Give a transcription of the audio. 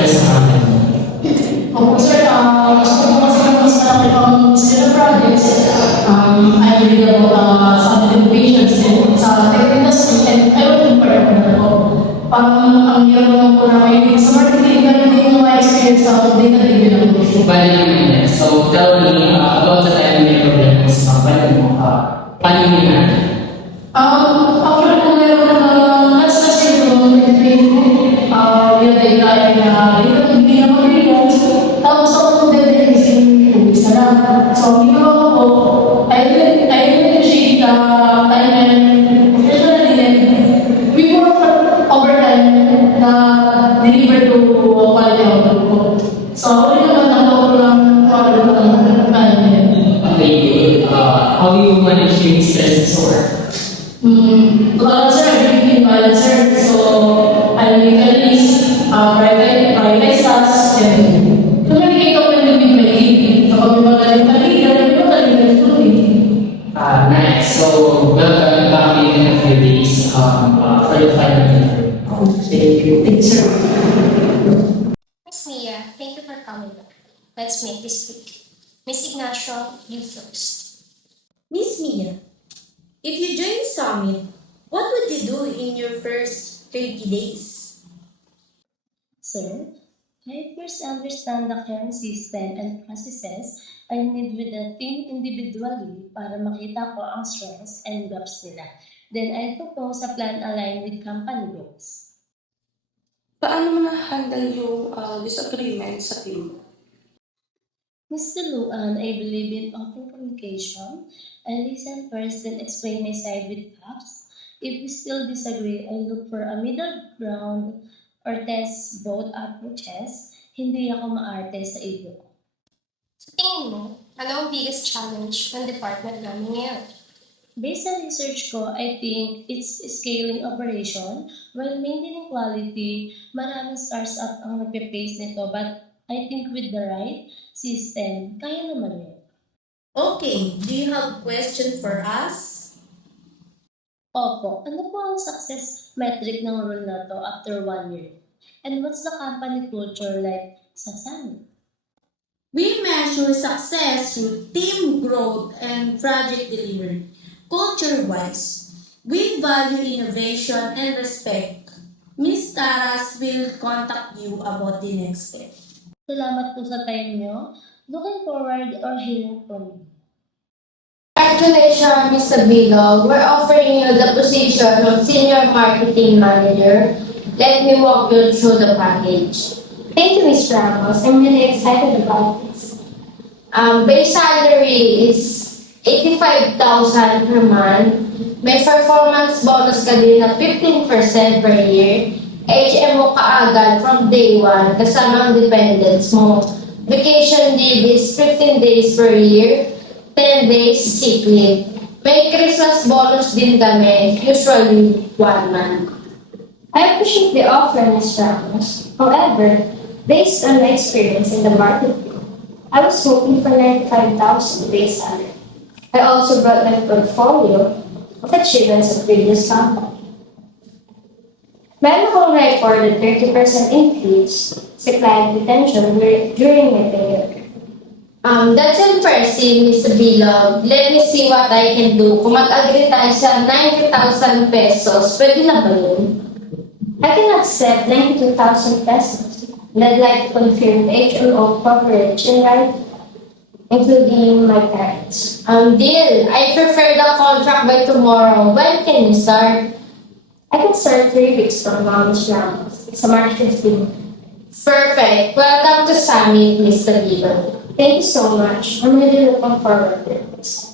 para sa company? Opo, sir, gusto ko kasi naman sa ibang sila projects, I really know some innovations din sa tech industry and I will impart na po. Ang hirap naman po na may sa marketing na hindi mo ma-experience sa data development. Bali naman yan. So, tell me about the time may problem sa company mo. Paano yun natin? After po meron na last year po, realize na hindi na mag-realize. Tapos ako po dedication 2 weeks na lang. So, ginawa ko po, I really appreciate the time and professionally and we work overtime na deliver to quality output po. So, ako rin naman ako lang Okay, good. How do you manage yung stress sa work? Well, sir, I believe in balance, sir. So, I make at least private tasks and communicate openly with my team. So, kung magaling ka leader, magaling ka student. Nice. So, welcome back in a few days for the final interview. Thank you. Thanks, sir. Miss Mia, thank you for coming back. Let's make this quick. Miss Ignacio, you first. Miss Mia, if you join Summit, what would you do in your first 30 days? Sir, I first understand the current system and processes I need with the team individually para makita ko ang strengths and gaps nila. Then I propose a plan aligned with company goals. Paano mo na-handle yung disagreement sa team? Mr. Luan, I believe in open communication. I listen first, then explain my side with facts. If we still disagree, I look for a middle ground or test both approaches. Hindi ako maarte sa ego ko. Sa tingin mo, ano ang biggest challenge ng department namin ngayon? Based on research ko, I think it's scaling operation. While maintaining quality, maraming startup ang nagpe-face nito, but I think with the right system, kaya naman yun. Okay, do you have question for us? Opo, ano po ang success metric ng role na to after 1 year? And what's the company culture like sa Summit? We measure success through team growth and project delivery. Culture-wise, we value innovation and respect. Ms. Taras will contact you about the next step. Salamat po sa time nyo. Looking forward or hearing from you. Congratulations, Mr. Bilog. We're offering you the position of Senior Marketing Manager. Let me walk you through the package. Thank you, Ms. Ramos. I'm really excited about this. Base salary is 85,000 per month. May performance bonus ka din na 15% per year. HM mo kaagad from day 1 kasama ang dependents mo. Vacation leave is 15 days per year, 10 days sick leave. May Christmas bonus din kami, usually 1 month. I appreciate the offer, Ms. Ramos. However, based on my experience in the market, I was hoping for 95,000 base salary. I also brought my portfolio of achievements of previous company. Meron akong record at 30% increase sa client retention during my tenure. That's impressive, Mr. Bilog. Let me see what I can do. Kung mag-agree tayo sa 90,000 pesos, pwede na ba yun? I can accept 92,000 pesos. And I'd like to confirm the HMO coverage in writing, including my parents. Deal. I prefer the contract by tomorrow. When can you start? I can start 3 weeks from now, Ms. Ramos. It's March 15. Perfect. Welcome to Summit, Mr. Bilog. Thank you so much. I'm really looking forward to this.